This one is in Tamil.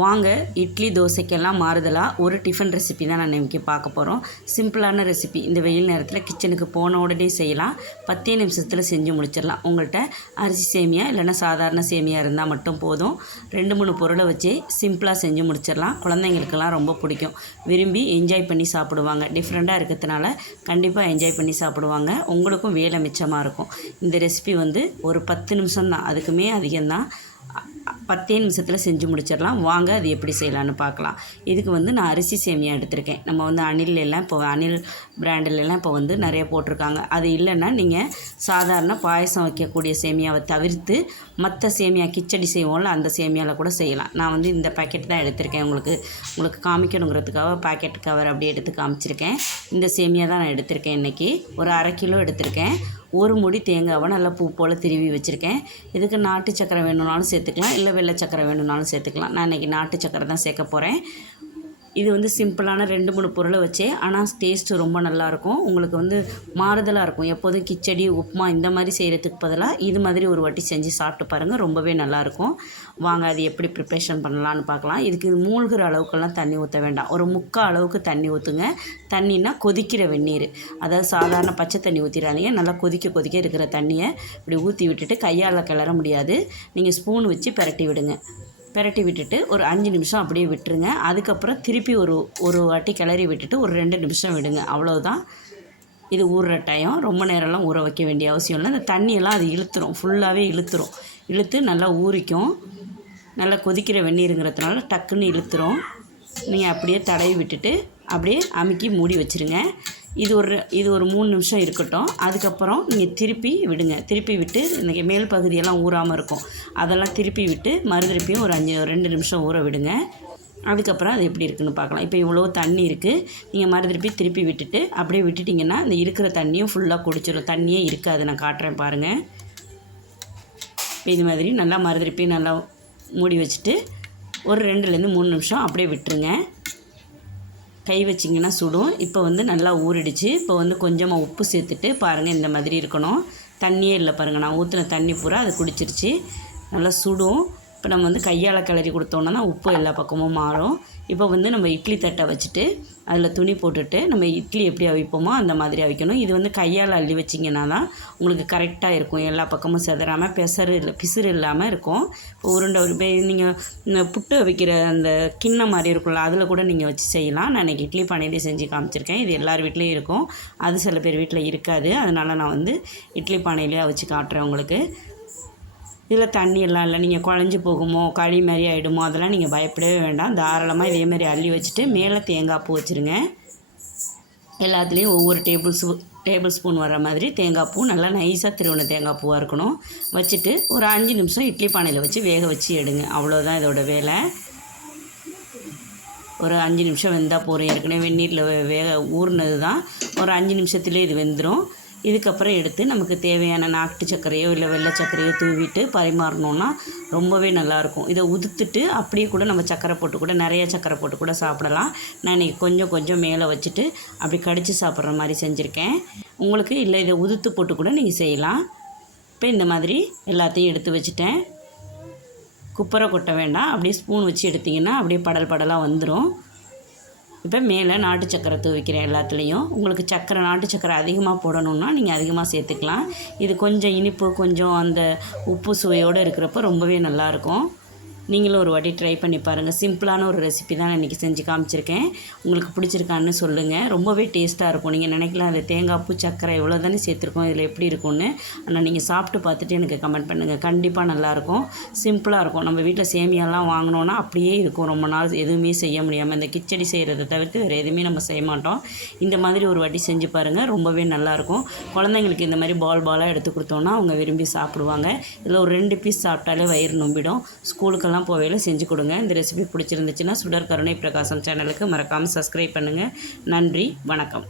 வாங்க இட்லி தோசைக்கெல்லாம் மாறுதலாக ஒரு டிஃபன் ரெசிபி தான் நான் இன்றைக்கி பார்க்க போகிறோம் சிம்பிளான ரெசிபி இந்த வெயில் நேரத்தில் கிச்சனுக்கு போன உடனே செய்யலாம். பத்தே நிமிஷத்தில் செஞ்சு முடிச்சிடலாம். உங்கள்கிட்ட அரிசி சேமியா இல்லைன்னா சாதாரண சேமியா இருந்தால் மட்டும் போதும். ரெண்டு மூணு பொருளை வச்சு சிம்பிளாக செஞ்சு முடிச்சிடலாம். குழந்தைங்களுக்கெல்லாம் ரொம்ப பிடிக்கும். விரும்பி என்ஜாய் பண்ணி சாப்பிடுவாங்க. டிஃப்ரெண்ட்டாக இருக்கிறதுனால கண்டிப்பாக என்ஜாய் பண்ணி சாப்பிடுவாங்க. உங்களுக்கும் வேலை மிச்சமாக இருக்கும். இந்த ரெசிபி வந்து ஒரு பத்து நிமிஷம் தான் அதுக்குமே அதிகம்தான். பத்தே நிமிஷத்தில் செஞ்சு முடிச்சிடலாம். வாங்க அது எப்படி செய்யலான்னு பார்க்கலாம். இதுக்கு வந்து நான் அரிசி சேமியா எடுத்திருக்கேன். நம்ம வந்து அணில் எல்லாம் இப்போ அணில் பிராண்டில் இப்போ வந்து நிறைய போட்டிருக்காங்க. அது இல்லைன்னா நீங்கள் சாதாரண பாயசம் வைக்கக்கூடிய சேமியாவை தவிர்த்து மற்ற சேமியா கிச்சடி செய்வோம்ல அந்த சேமியாவில் கூட செய்யலாம். நான் வந்து இந்த பேக்கெட் தான் எடுத்திருக்கேன். உங்களுக்கு உங்களுக்கு காமிக்கணுங்கிறதுக்காக பாக்கெட் கவர் அப்படியே எடுத்து காமிச்சிருக்கேன். இந்த சேமியா தான் நான் எடுத்திருக்கேன் இன்றைக்கி ஒரு அரை கிலோ எடுத்திருக்கேன். ஒரு முடி தேங்காவை நல்லா பூ போல் திருவி வச்சுருக்கேன். இதுக்கு நாட்டு சக்கரை வேணும்னாலும் சேர்த்துக்கலாம் இல்லை வெள்ளை சக்கரை வேணும்னாலும் சேர்த்துக்கலாம். நான் இன்றைக்கி நாட்டு சக்கரை தான் சேர்க்க போகிறேன் இது வந்து சிம்பிளான ரெண்டு மூணு பொருளை வச்சே ஆனால் டேஸ்ட்டு ரொம்ப நல்லாயிருக்கும் உங்களுக்கு வந்து மாறுதலாக இருக்கும். எப்போதும் கிச்சடி உப்புமா இந்த மாதிரி செய்கிறதுக்கு பதிலாக இது மாதிரி ஒரு வாட்டி செஞ்சு சாப்பிட்டு பாருங்கள் ரொம்பவே நல்லாயிருக்கும் வாங்க அது எப்படி ப்ரிப்ரேஷன் பண்ணலான்னு பார்க்கலாம் இதுக்கு இது மூழ்கிற அளவுக்கெல்லாம் தண்ணி ஊற்ற வேண்டாம். ஒரு முக்கால் அளவுக்கு தண்ணி ஊற்றுங்க தண்ணினா கொதிக்கிற வெந்நீர். அதாவது சாதாரண பச்சை தண்ணி ஊற்றிடாதீங்க நல்லா கொதிக்க கொதிக்க இருக்கிற தண்ணியை இப்படி ஊற்றி விட்டுட்டு கையால் கிளற முடியாது. நீங்கள் ஸ்பூன் வச்சு பிரட்டி விடுங்க. பிரட்டி விட்டுட்டு ஒரு அஞ்சு நிமிஷம் அப்படியே விட்டுருங்க. அதுக்கப்புறம் திருப்பி ஒரு ஒரு வாட்டி கிளறி விட்டுட்டு ஒரு ரெண்டு நிமிஷம் விடுங்க. அவ்வளோதான் இது ஊறுற டைம் ரொம்ப நேரம்லாம் ஊற வைக்க வேண்டிய அவசியம் இல்லை. இந்த தண்ணியெல்லாம் அது இழுத்துரும். ஃபுல்லாகவே இழுத்துரும். இழுத்து நல்லா ஊறிக்கும். நல்லா கொதிக்கிற வெந்நீருங்கிறதுனால டக்குன்னு இழுத்துரும். நீங்கள் அப்படியே தடவி விட்டுட்டு அப்படியே அமுக்கி மூடி வச்சுருங்க. இது ஒரு இது ஒரு மூணு நிமிஷம் இருக்கட்டும். அதுக்கப்புறம் நீங்கள் திருப்பி விடுங்க. திருப்பி விட்டு இந்த மேல் பகுதியெல்லாம் ஊறாமல் இருக்கும். அதெல்லாம் திருப்பி விட்டு மறுதிருப்பியும் ஒரு அஞ்சு ரெண்டு நிமிஷம் ஊற விடுங்க. அதுக்கப்புறம் அது எப்படி இருக்குன்னு பார்க்கலாம். இப்போ இவ்வளோ தண்ணி இருக்குது நீங்கள் மறுதிருப்பி திருப்பி விட்டுட்டு அப்படியே விட்டுட்டிங்கன்னா இந்த இருக்கிற தண்ணியும் ஃபுல்லாக குடிச்சிடும் தண்ணியே இருக்காது. நான் காட்டுறேன் பாருங்கள் இப்போ இது மாதிரி நல்லா மறுதிருப்பி நல்லா மூடி வச்சுட்டு ஒரு ரெண்டுலேருந்து மூணு நிமிஷம் அப்படியே விட்டுருங்க. கை வச்சிங்கன்னா சுடும். இப்போ வந்து நல்லா ஊறிடுச்சு. இப்போ வந்து கொஞ்சமாக உப்பு சேர்த்துட்டு பாருங்கள் இந்த மாதிரி இருக்கணும். தண்ணியே இல்லை பாருங்கள் நான் ஊற்றின தண்ணி பூரா அது குடிச்சிருச்சு. நல்லா சுடும். இப்போ நம்ம வந்து கையால் கிளறி கொடுத்தோன்னா தான் உப்பு எல்லா பக்கமும் மாறும். இப்போ வந்து நம்ம இட்லி தட்டை வச்சுட்டு அதில் துணி போட்டுட்டு நம்ம இட்லி எப்படி அவிப்போமோ அந்த மாதிரி அவிக்கணும். இது வந்து கையால் அள்ளி வச்சிங்கன்னா தான் உங்களுக்கு கரெக்டாக இருக்கும். எல்லா பக்கமும் செதறாமல் பெசரு இல்லை பிசுறு இல்லாமல் இருக்கும். இப்போ உருண்டை ஒரு நீங்கள் புட்டு வைக்கிற அந்த கிண்ணம் மாதிரி இருக்கும்ல அதில் கூட நீங்கள் வச்சு செய்யலாம். நான் இன்றைக்கி இட்லி பானையிலே செஞ்சு காமிச்சிருக்கேன். இது எல்லார் வீட்லேயும் இருக்கும். அது சில பேர் வீட்டில் இருக்காது. அதனால் நான் வந்து இட்லி பானையிலே வச்சு காட்டுறேன் உங்களுக்கு. இதில் தண்ணியெல்லாம் இல்லை. நீங்கள் குழஞ்சி போகுமோ களி மாதிரி ஆகிடுமோ அதெல்லாம் நீங்கள் பயப்படவே வேண்டாம். தாராளமாக இதே மாதிரி அள்ளி வச்சுட்டு மேலே தேங்காய் பூ வச்சுருங்க. எல்லாத்துலேயும் ஒவ்வொரு டேபிள் ஸ்பூ டேபிள் ஸ்பூன் வர மாதிரி தேங்காய் பூ நல்லா நைஸாக திருவண்ண தேங்காய் பூவாக இருக்கணும். வச்சுட்டு ஒரு அஞ்சு நிமிஷம் இட்லி பானையில் வச்சு வேக வச்சு எடுங்க. அவ்வளோதான் இதோட வேலை. ஒரு அஞ்சு நிமிஷம் வெந்தால் போகிறேன் ஏற்கனவே வெந்நீரில் வேக ஊறினது தான் ஒரு அஞ்சு நிமிஷத்துலேயே இது வெந்துடும் இதுக்கப்புறம் எடுத்து நமக்கு தேவையான நாட்டு சர்க்கரையோ இல்லை வெள்ளை சர்க்கரையோ தூவிட்டு பரிமாறணுன்னா ரொம்பவே நல்லாயிருக்கும். இதை உதுத்துட்டு அப்படியே கூட நம்ம சர்க்கரை போட்டு கூட நிறைய சர்க்கரை போட்டு கூட சாப்பிடலாம். நான் இன்றைக்கி கொஞ்சம் கொஞ்சம் மேலே வச்சுட்டு அப்படி கடித்து சாப்பிட்ற மாதிரி செஞ்சுருக்கேன். உங்களுக்கு இல்லை இதை உதுத்து போட்டு கூட நீங்கள் செய்யலாம். இப்போ இந்த மாதிரி எல்லாத்தையும் எடுத்து வச்சுட்டேன். குப்பரை கொட்ட வேண்டாம். அப்படியே ஸ்பூன் வச்சு எடுத்திங்கன்னா அப்படியே படல் படலாக வந்துடும் இப்போ மேலே நாட்டு சக்கரை தூவிக்கிறேன் எல்லாத்துலேயும் உங்களுக்கு சக்கரை நாட்டு சக்கரை அதிகமாக போடணுன்னா நீங்கள் அதிகமாக சேர்த்துக்கலாம். இது கொஞ்சம் இனிப்பு கொஞ்சம் அந்த உப்பு சுவையோடு இருக்கிறப்ப ரொம்பவே நல்லாயிருக்கும். நீங்களும் ஒரு வாட்டி ட்ரை பண்ணி பாருங்கள் சிம்பிளான ஒரு ரெசிபி தான் இன்றைக்கி செஞ்சு காமிச்சிருக்கேன். உங்களுக்கு பிடிச்சிருக்கான்னு சொல்லுங்கள் ரொம்பவே டேஸ்ட்டாக இருக்கும். நீங்கள் நினைக்கலாம் அது தேங்காய் பூ சக்கரை இவ்வளோ தானே சேர்த்துருக்கோம். இதில் எப்படி இருக்கும்னு. ஆனால் நீங்கள் சாப்பிட்டு பார்த்துட்டு எனக்கு கமெண்ட் பண்ணுங்கள் கண்டிப்பாக நல்லாயிருக்கும் சிம்பிளாக இருக்கும். நம்ம வீட்டில் சேமியாலாம் வாங்கினோன்னா அப்படியே இருக்கும். ரொம்ப நாள் எதுவுமே செய்ய முடியாமல் இந்த கிச்சடி செய்கிறத தவிர்த்து வேறு எதுவுமே நம்ம செய்ய மாட்டோம். இந்த மாதிரி ஒரு வாட்டி செஞ்சு பாருங்கள் ரொம்பவே நல்லாயிருக்கும் குழந்தைங்களுக்கு இந்த மாதிரி பால் பாலாக எடுத்து கொடுத்தோன்னா அவங்க விரும்பி சாப்பிடுவாங்க. இதில் ஒரு ரெண்டு பீஸ் சாப்பிட்டாலே வயிறு நொம்பிடும். ஸ்கூலுக்கெல்லாம் ஊருக்கெல்லாம் போவையில் செஞ்சு கொடுங்க. இந்த ரெசிபி பிடிச்சிருந்துச்சுன்னா சுடர் கருணை பிரகாசம் சேனலுக்கு மறக்காமல் சப்ஸ்கிரைப் பண்ணுங்கள் நன்றி வணக்கம்.